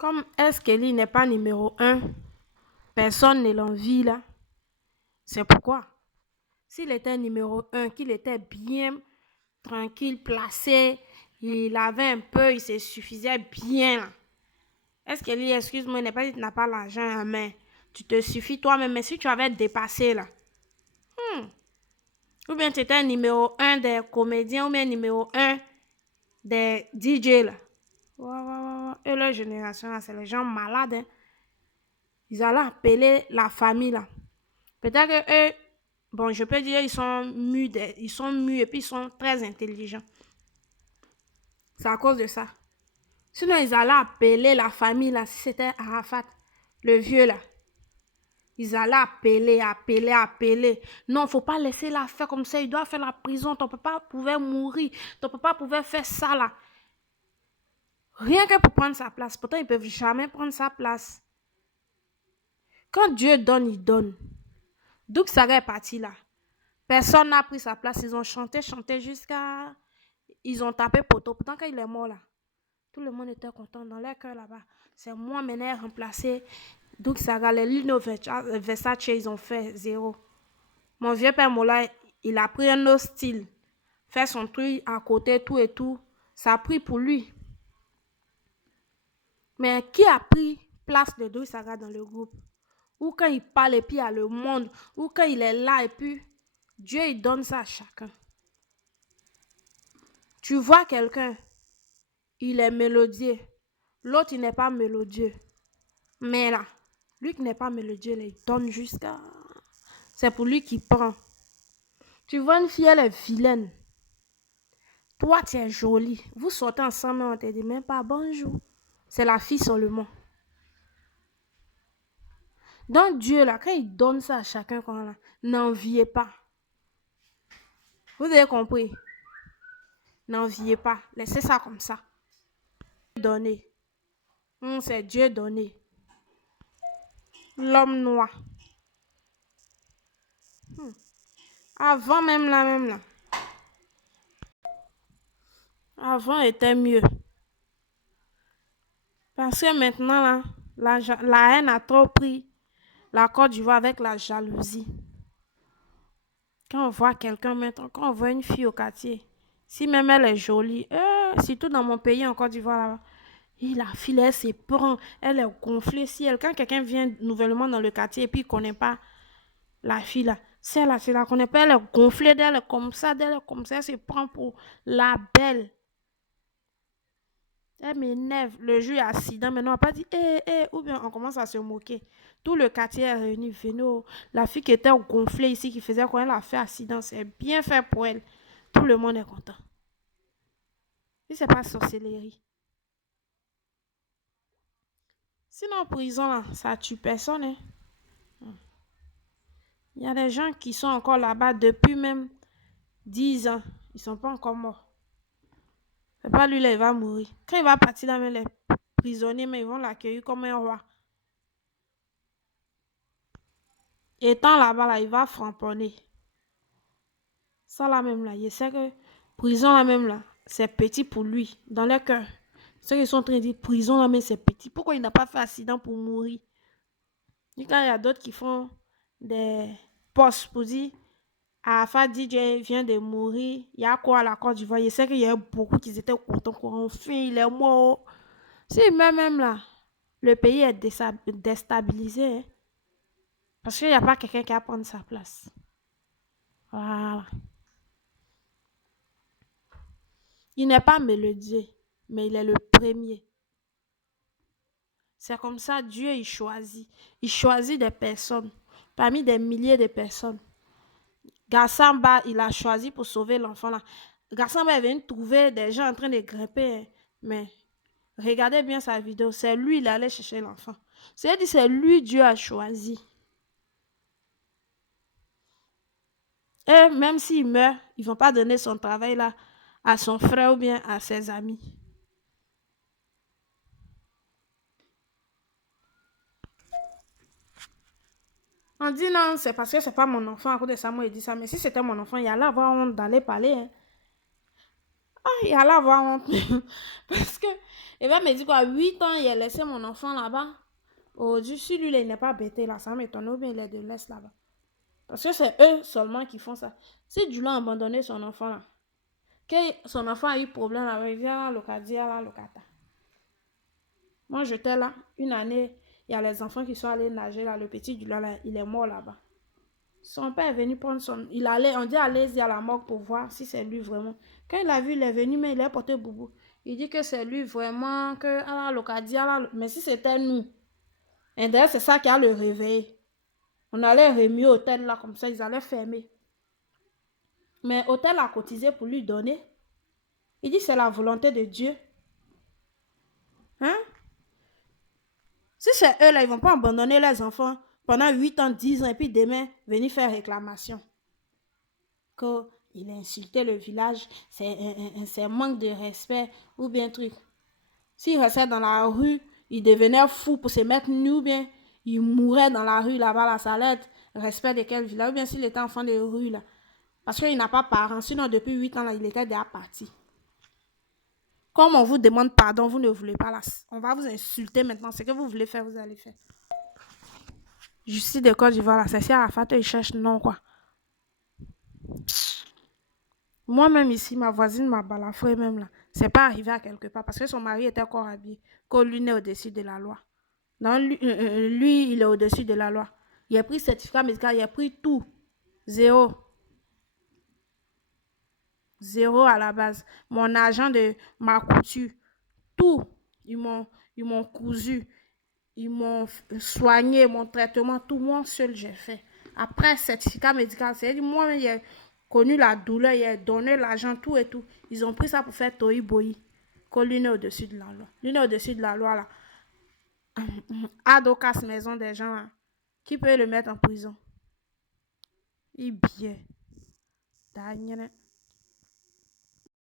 Comme S. Kelly n'est pas numéro un, personne ne l'envie là. C'est pourquoi, s'il était numéro un, qu'il était bien tranquille, placé, il avait un peu, il se suffisait bien là. S. Kelly, excuse-moi, n'est pas dit que tu n'as pas l'argent en main. Tu te suffis toi-même, mais si tu avais dépassé là, ou bien tu étais numéro un des comédiens, ou bien numéro un des DJ là. Et leur génération là, c'est les gens malades. Hein. Ils allaient appeler la famille là. Peut-être que eux, bon, je peux dire, ils sont mus et puis ils sont très intelligents. C'est à cause de ça. Sinon, ils allaient appeler la famille là, si c'était Arafat, le vieux là. Ils allaient appeler. Non, faut pas laisser la faire comme ça. Il doit faire la prison. Ton papa pouvait mourir. Ton papa pouvait faire ça là. Rien que pour prendre sa place. Pourtant, ils peuvent jamais prendre sa place. Quand Dieu donne, il donne. D'où que ça est parti là. Personne n'a pris sa place. Ils ont chanté jusqu'à... Ils ont tapé poteau. Pourtant, quand il est mort là, tout le monde était content dans leur cœur là-bas. C'est moi maintenant remplacé. Donc, ça a les Lino Versace, ils ont fait zéro. Mon vieux père Mola, il a pris un autre style. Fait son truc à côté, tout et tout. Ça a pris pour lui. Mais qui a pris place de Dou Saga dans le groupe? Ou quand il parle et puis il y a le monde. Ou quand il est là et puis Dieu il donne ça à chacun. Tu vois quelqu'un, il est mélodieux. L'autre, il n'est pas mélodieux. Mais là, lui qui n'est pas mélodieux, il donne jusqu'à... C'est pour lui qui prend. Tu vois une fille, elle est vilaine. Toi, tu es jolie. Vous sortez ensemble, on te dit même pas bonjour. C'est la fille seulement. Donc Dieu, là, quand il donne ça à chacun, n'enviez pas. Vous avez compris? N'enviez pas. Laissez ça comme ça. Donné. C'est Dieu donné. L'homme noir. Avant même là. Avant était mieux. Parce que maintenant, là, la haine a trop pris la Côte d'Ivoire avec la jalousie. Quand on voit quelqu'un maintenant, quand on voit une fille au quartier, si même elle est jolie, surtout dans mon pays en Côte d'Ivoire, là, la fille, elle se prend, elle est gonflée. Quand quelqu'un vient nouvellement dans le quartier et puis il ne connaît pas la fille là, celle-là, elle ne connaît pas, elle est gonflée d'elle comme ça, elle se prend pour la belle. Elle m'énerve. Le jour accident, maintenant on n'a pas dit ou bien on commence à se moquer. Tout le quartier est réuni. Venez, la fille qui était gonflée ici, qui faisait quoi, elle a fait accident. C'est bien fait pour elle. Tout le monde est content. Et c'est pas sorcellerie. Sinon, en prison, là, ça tue personne. Hein. Il y a des gens qui sont encore là-bas depuis même 10 ans. Ils ne sont pas encore morts. C'est pas lui, là, il va mourir. Quand il va partir là, les prisonniers, mais ils vont l'accueillir comme un roi. Étant là-bas, là, il va framponner. Ça là même là, je sais que prison là même là, c'est petit pour lui, dans leur cœur. Ceux qui sont en train de dire prison là même c'est petit. Pourquoi il n'a pas fait accident pour mourir? Et quand il y a d'autres qui font des postes pour dire Alpha DJ vient de mourir, il y a quoi à la Côte d'Ivoire? Je sais qu'il y a beaucoup qui étaient contents qu'enfin il est mort. Si même là, le pays est déstabilisé, hein, parce qu'il n'y a pas quelqu'un qui va prendre sa place. Voilà. Il n'est pas mélodieux, mais il est le premier. C'est comme ça, Dieu, il choisit. Il choisit des personnes, parmi des milliers de personnes. Gassamba, il a choisi pour sauver l'enfant là. Gassamba est venu trouver des gens en train de grimper, hein. Mais regardez bien sa vidéo, c'est lui, il allait chercher l'enfant. C'est-à-dire, c'est lui, Dieu a choisi. Et même s'il meurt, ils ne vont pas donner son travail là à son frère ou bien à ses amis. On dit non, c'est parce que c'est pas mon enfant. À cause de ça, moi, il dit ça. Mais si c'était mon enfant, il allait avoir honte d'aller parler. Hein. Il allait avoir honte. Parce que Il va me dire qu'à 8 ans, il a laissé mon enfant là-bas. Si lui, il n'est pas bêté là, ça m'étonne, ou bien il est de l'Est là-bas. Parce que c'est eux seulement qui font ça. Si Dieu a abandonné son enfant là, que son enfant a eu problème avec, il vient à locata. Moi, j'étais là, une année, il y a les enfants qui sont allés nager là, le petit du là, il est mort là-bas. Son père est venu prendre son... on dit allez-y à la morgue pour voir si c'est lui vraiment. Quand il a vu, il est venu, mais il a porté boubou. Il dit que c'est lui vraiment, que à la locadia, mais si c'était nous. Et d'ailleurs, c'est ça qui a le réveillé. On allait remuer l'hôtel là, comme ça, ils allaient fermer. Mais l'hôtel a cotisé pour lui donner. Il dit c'est la volonté de Dieu. Hein? Si c'est eux là, ils vont pas abandonner les enfants pendant 8 ans, 10 ans, et puis demain, venir faire réclamation. Qu'il a insulté le village, c'est un manque de respect, ou bien truc. S'il restait dans la rue, il devenait fou pour se mettre nu, ou bien il mourait dans la rue là-bas, la salette, respect de quel village, ou bien s'il était enfant de rue là. Parce qu'il n'a pas parents, sinon depuis 8 ans là, il était déjà parti. Comme on vous demande pardon, vous ne voulez pas là. On va vous insulter maintenant. Ce que vous voulez faire, vous allez faire. Justice de Côte d'Ivoire là, c'est si Arafat, il cherche non quoi. Moi-même ici, ma voisine m'a balafré même là. C'est pas arrivé à quelque part parce que son mari était encore habillé. Que lui n'est au-dessus de la loi. Non, lui, il est au-dessus de la loi. Il a pris certificat médical, il a pris tout. Zéro. Zéro à la base. Mon argent de ma couture, tout. Ils m'ont cousu. Ils m'ont soigné, mon traitement, tout moi seul j'ai fait. Après, certificat médical, c'est-à-dire moi, j'ai connu la douleur, j'ai donné l'argent, tout et tout. Ils ont pris ça pour faire toi boyi. Que l'une est au-dessus de la loi. L'une est au-dessus de la loi, là. Adokas maison des gens, là. Qui peut le mettre en prison? Il bien.